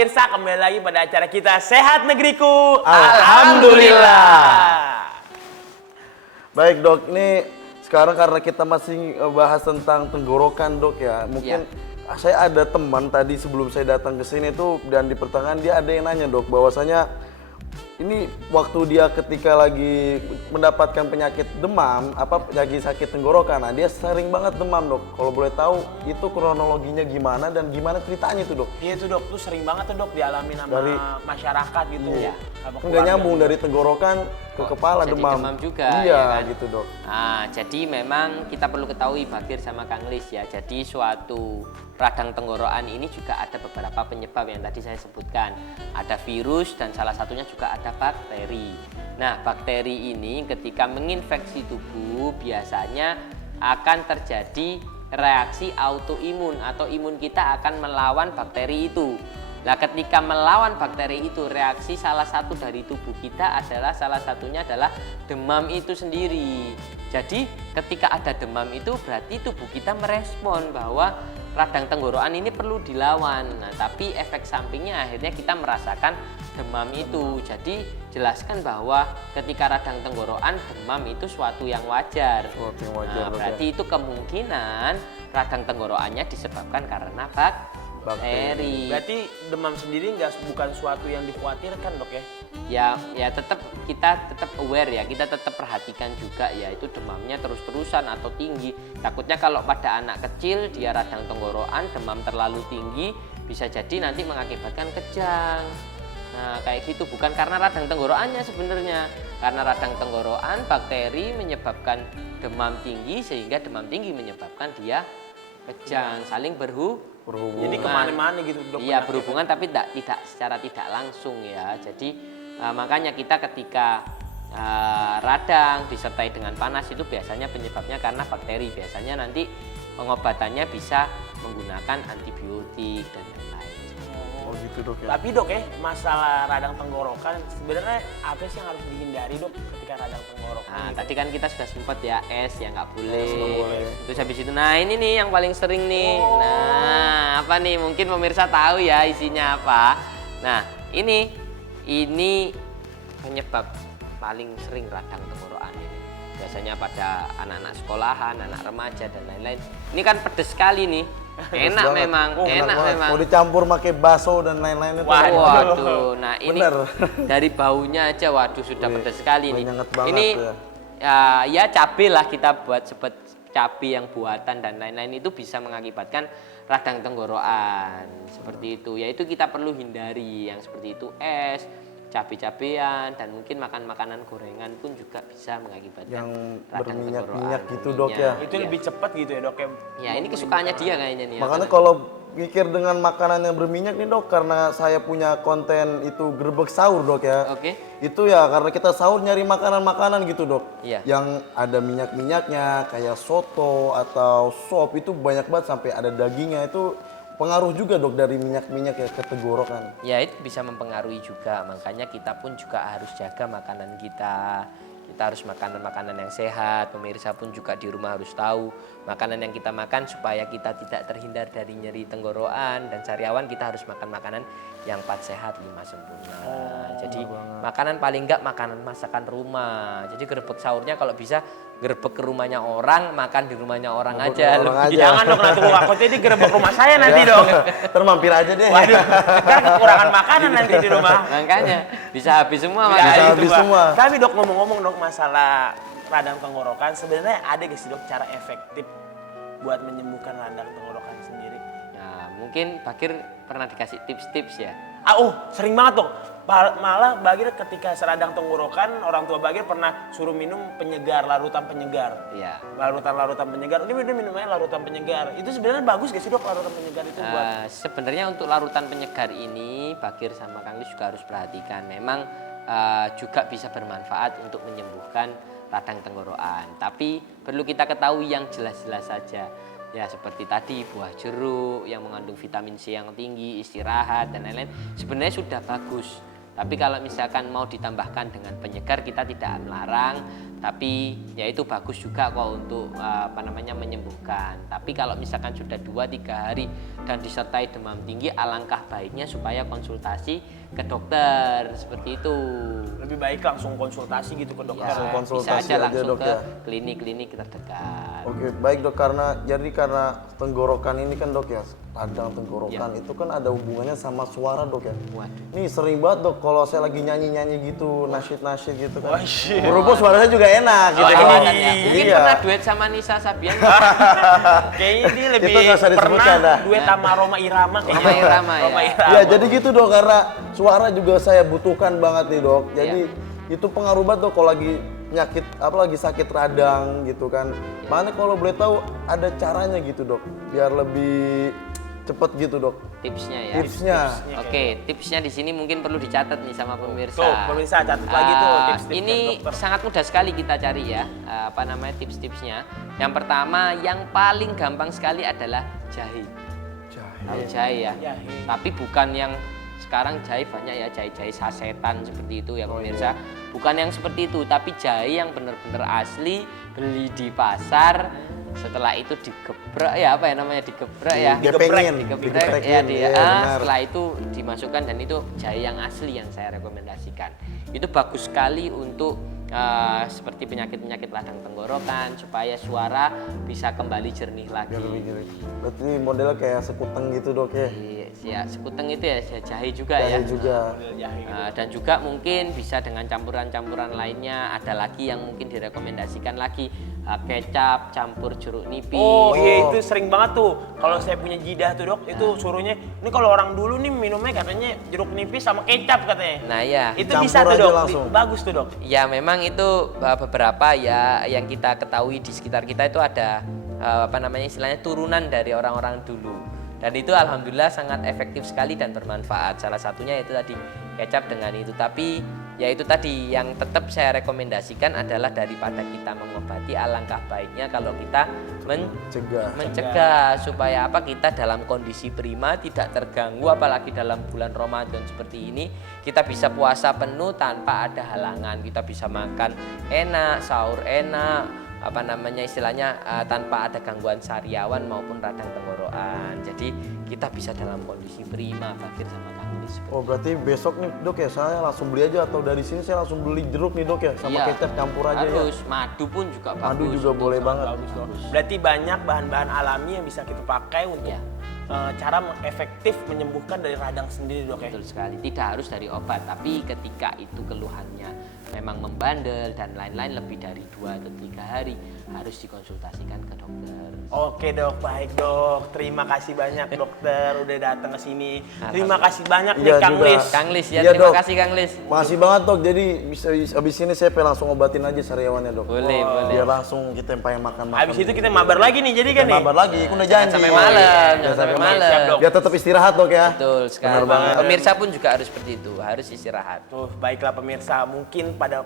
pemirsa, kembali lagi pada acara kita Sehat Negeriku. Alhamdulillah. Baik dok, ini sekarang karena kita masih bahas tentang tenggorokan dok ya. Mungkin saya ada teman tadi sebelum saya datang ke sini tuh, dan di pertengahan dia ada yang nanya dok, bahwasanya ini waktu dia ketika lagi mendapatkan penyakit demam, lagi sakit tenggorokan, nah dia sering banget demam dok. Kalau boleh tahu itu kronologinya gimana dan gimana ceritanya itu dok? Iya tuh dok, tuh sering banget tuh dok dialami sama masyarakat gitu ya. Nggak nyambung dari tenggorokan ke kepala jadi demam juga. Iya Ya kan? gitu dok. Nah, jadi memang kita perlu ketahui Bagir sama Kang Lis ya. Jadi suatu radang tenggorokan ini juga ada beberapa penyebab yang tadi saya sebutkan. Ada virus dan salah satunya juga ada bakteri. Nah, bakteri ini ketika menginfeksi tubuh biasanya akan terjadi reaksi autoimun atau imun kita akan melawan bakteri itu. Nah, ketika melawan bakteri itu, reaksi salah satu dari tubuh kita adalah demam itu sendiri. Jadi ketika ada demam itu berarti tubuh kita merespon bahwa radang tenggorokan ini perlu dilawan. Nah, tapi efek sampingnya akhirnya kita merasakan demam itu. Jadi jelaskan bahwa ketika radang tenggorokan, demam itu suatu yang wajar. Nah, berarti itu kemungkinan radang tenggorokannya disebabkan karena bakteri. Berarti demam sendiri bukan suatu yang dikhawatirkan dok ya? Ya kita tetap aware ya, kita tetap perhatikan juga ya, itu demamnya terus-terusan atau tinggi. Takutnya kalau pada anak kecil dia radang tenggorokan, demam terlalu tinggi, bisa jadi nanti mengakibatkan kejang. Nah, kayak gitu, bukan karena radang tenggorokannya sebenarnya. Karena radang tenggorokan, bakteri menyebabkan demam tinggi, sehingga demam tinggi menyebabkan dia kejang, saling berhubungan. Jadi kemana-mana gitu dok? Iya, berhubungan tapi tidak secara tidak langsung ya. Jadi makanya kita ketika radang disertai dengan panas itu biasanya penyebabnya karena bakteri. Biasanya nanti pengobatannya bisa menggunakan antibiotik dan lain-lain. Oh gitu dok ya. Tapi dok ya, masalah radang tenggorokan sebenarnya apa sih yang harus dihindari dok ketika radang tenggorokan? Nah, gitu? tadi kan kita sudah sempat ya, es ya nggak boleh. nggak boleh. Terus habis itu, nah ini nih yang paling sering nih. Nah, apa nih? Mungkin pemirsa tahu ya isinya apa. Nah, ini penyebab paling sering radang tenggorokan ini. Biasanya pada anak-anak sekolahan, anak remaja dan lain-lain. Ini kan pedes sekali nih. Enak memang, enak memang. Mau dicampur pakai bakso dan lain-lain itu. Waduh, nah ini Bener. dari baunya aja, waduh sudah pedas sekali nih. Nyengat banget Ini tuh ya cabai lah kita buat seperti cabai yang buatan dan lain-lain itu bisa mengakibatkan radang tenggorokan seperti itu. Yaitu kita perlu hindari yang seperti itu, es, cabai-cabean, dan mungkin makan makanan gorengan pun juga bisa mengakibatkan Yang radang berminyak-minyak tenggorokan. gitu dok ya. Itu lebih cepat gitu ya dok ya? Ya ini kesukaannya dia kayaknya nih. Makanya kalau mikir dengan makanan yang berminyak nih dok, karena saya punya konten itu gerbek sahur dok ya. Oke. Itu ya karena kita sahur nyari makanan-makanan gitu dok. Iya. Yang ada minyak-minyaknya kayak soto atau sop itu banyak banget sampai ada dagingnya, itu pengaruh juga dok dari minyak-minyak ya ke tenggorokan. Ya itu bisa mempengaruhi juga, makanya kita pun juga harus jaga makanan kita. Kita harus makanan-makanan yang sehat, pemirsa pun juga di rumah harus tahu makanan yang kita makan supaya kita tidak terhindar dari nyeri tenggorokan dan sariawan. Kita harus makan makanan yang 4 sehat 5 sempurna. Jadi makanan paling enggak makanan masakan rumah. Jadi gerebek sahurnya kalau bisa gerebek ke rumahnya orang, makan di rumahnya orang aja. Jangan dok, nanti takutnya di gerebek rumah saya nanti dong. Termampir aja deh. Waduh, kan kekurangan makanan nanti di rumah. Makanya bisa habis semua Ya, makanya. Bisa itu, habis Pak. semua. Tapi dok, ngomong-ngomong dok masalah radang tenggorokan, sebenarnya ada gak sih dok cara efektif buat menyembuhkan radang tenggorokan sendiri? Nah, mungkin Bagir pernah dikasih tips-tips ya. Sering banget dok. Malah Bagir ketika seradang tenggorokan, orang tua Bagir pernah suruh minum penyegar, larutan penyegar. Iya. Larutan penyegar. Ini minumnya larutan penyegar. Itu sebenarnya bagus gak sih dok larutan penyegar itu buat? Sebenarnya untuk larutan penyegar ini Bagir sama Kang Lis juga harus perhatikan. Memang juga bisa bermanfaat untuk menyembuhkan radang tenggorokan. Tapi perlu kita ketahui yang jelas-jelas saja. Ya seperti tadi buah jeruk yang mengandung vitamin C yang tinggi, istirahat dan lain-lain sebenarnya sudah bagus. Tapi kalau misalkan mau ditambahkan dengan penyegar kita tidak melarang, Tapi ya itu bagus juga kok untuk menyembuhkan. Tapi kalau misalkan sudah 2-3 hari dan disertai demam tinggi, alangkah baiknya supaya konsultasi ke dokter seperti itu. Lebih baik langsung konsultasi gitu ke dokter. Ya, konsultasi bisa aja aja, langsung Dok, ke ya. klinik-klinik terdekat. Oke, baik dok, karena tenggorokan ini kan dok ya, radang tenggorokan itu kan ada hubungannya sama suara dok ya. Waduh. Nih sering banget dok kalau saya lagi nyanyi-nyanyi gitu, nasyid-nasyid gitu kan. Wah, shit. Berhubung suaranya juga enak gitu. Oh, kan. enak ya. Mungkin Iya. pernah duet sama Nisa Sabian. Kayaknya dia lebih Itu nggak usah disebutkan pernah dah. duet sama Roma Irama kayaknya. Roma Irama, ya. Roma Irama. Ya jadi gitu dok, karena suara juga saya butuhkan banget nih dok. Jadi itu pengaruh banget dok kalau lagi penyakit, apalagi sakit radang gitu kan. Makanya kalau boleh tahu ada caranya gitu dok, biar lebih cepet gitu dok. Tipsnya ya. Tipsnya. Oke, tipsnya di sini mungkin perlu dicatat nih sama pemirsa. Tuh, pemirsa catat lagi tuh tips-tipsnya Ini dokter. sangat mudah sekali kita cari ya, tips-tipsnya. Yang pertama, yang paling gampang sekali adalah jahe. Tahu jahe ya? Jahe. Tapi bukan yang sekarang jahe banyak ya, jahe-jahe sasetan seperti itu ya pemirsa. Bukan yang seperti itu, tapi jahe yang benar-benar asli, beli di pasar. Setelah itu digeprek ya, digeprek ya. Digepengin, Digeprek ya, iya, benar. setelah itu dimasukkan, dan itu jahe yang asli yang saya rekomendasikan. Itu bagus sekali untuk seperti penyakit-penyakit radang tenggorokan, supaya suara bisa kembali jernih lagi. Berarti modelnya kayak sekuteng gitu dok ya? Ya, sekuteng itu ya jahe juga Jahe ya. juga. Jahe gitu. Dan juga mungkin bisa dengan campuran-campuran lainnya. Ada lagi yang mungkin direkomendasikan lagi, kecap campur jeruk nipis. Oh iya, itu sering banget tuh. Kalau saya punya jidah tuh dok, itu suruhnya. Ini kalau orang dulu nih minumnya katanya jeruk nipis sama kecap katanya. Nah ya, Itu Campur bisa tuh aja dok, langsung. bagus tuh dok. ya memang itu beberapa ya yang kita ketahui di sekitar kita itu ada istilahnya turunan dari orang-orang dulu. Dan itu alhamdulillah sangat efektif sekali dan bermanfaat. Salah satunya itu tadi kecap dengan itu. Tapi ya itu tadi yang tetap saya rekomendasikan adalah daripada kita mengobati, alangkah baiknya kalau kita mencegah supaya kita dalam kondisi prima, tidak terganggu, apalagi dalam bulan Ramadan seperti ini kita bisa puasa penuh tanpa ada halangan. Kita bisa makan enak, sahur enak, istilahnya tanpa ada gangguan sariawan maupun radang tenggorokan. Jadi kita bisa dalam kondisi prima, Fakir sama Kang Lis. Oh berarti besok nih dok ya, saya langsung beli aja, atau dari sini saya langsung beli jeruk nih dok ya, sama Iya, kecap campur aja ya. harus. Madu pun juga bagus. Madu juga boleh banget. Bagus dok. Berarti banyak bahan-bahan alami yang bisa kita pakai untuk Iya. cara efektif menyembuhkan dari radang sendiri dok ya. Betul sekali. Tidak harus dari obat, tapi ketika itu keluhannya memang membandel dan lain-lain lebih dari 2 atau 3 hari, harus dikonsultasikan ke dokter. Oke dok, baik dok. Terima kasih banyak dokter udah datang ke sini. Terima kasih banyak nih Iya Kang juga. Lis. Kang Lis ya, Iya, terima Dok. kasih Kang Lis. Makasih banget dok, jadi bisa abis ini saya pengen langsung obatin aja sariawannya dok. Boleh, boleh. Biar langsung kita pengen makan-makan. Habis itu kita mabar lagi nih, jadi kan nih. mabar lagi, aku udah janji. Sampai malam, Jangan sampai malam. malam. Siap, Dok. Biar tetap istirahat dok ya. Betul sekali. Benar banget. Pemirsa pun juga harus seperti itu, harus istirahat. Tuh, baiklah pemirsa, mungkin pada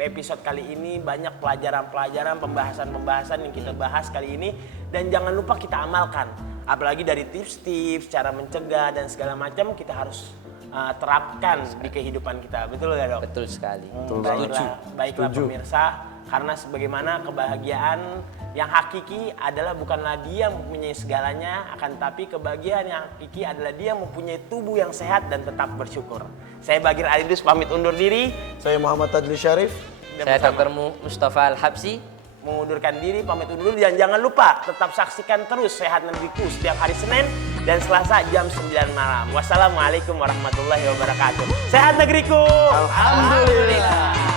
episode kali ini banyak pelajaran-pelajaran, pembahasan-pembahasan yang kita bahas kali ini, dan jangan lupa kita amalkan. Apalagi dari tips-tips, cara mencegah dan segala macam kita harus terapkan di kehidupan kita. Betul nggak dok? Betul sekali. Baiklah pemirsa, karena sebagaimana kebahagiaan yang hakiki adalah bukanlah dia yang mempunyai segalanya, akan tapi kebahagiaan yang hakiki adalah dia mempunyai tubuh yang sehat dan tetap bersyukur. Saya Bagir Aridus pamit undur diri. Saya Muhammad Tadli Syarif. Dan Saya bersama Dr. Mustafa Al-Habsi. mengundurkan diri, pamit undur diri, dan jangan lupa tetap saksikan terus Sehat Negeriku setiap hari Senin dan Selasa jam 9 malam. Wassalamualaikum warahmatullahi wabarakatuh. Sehat Negeriku. Alhamdulillah.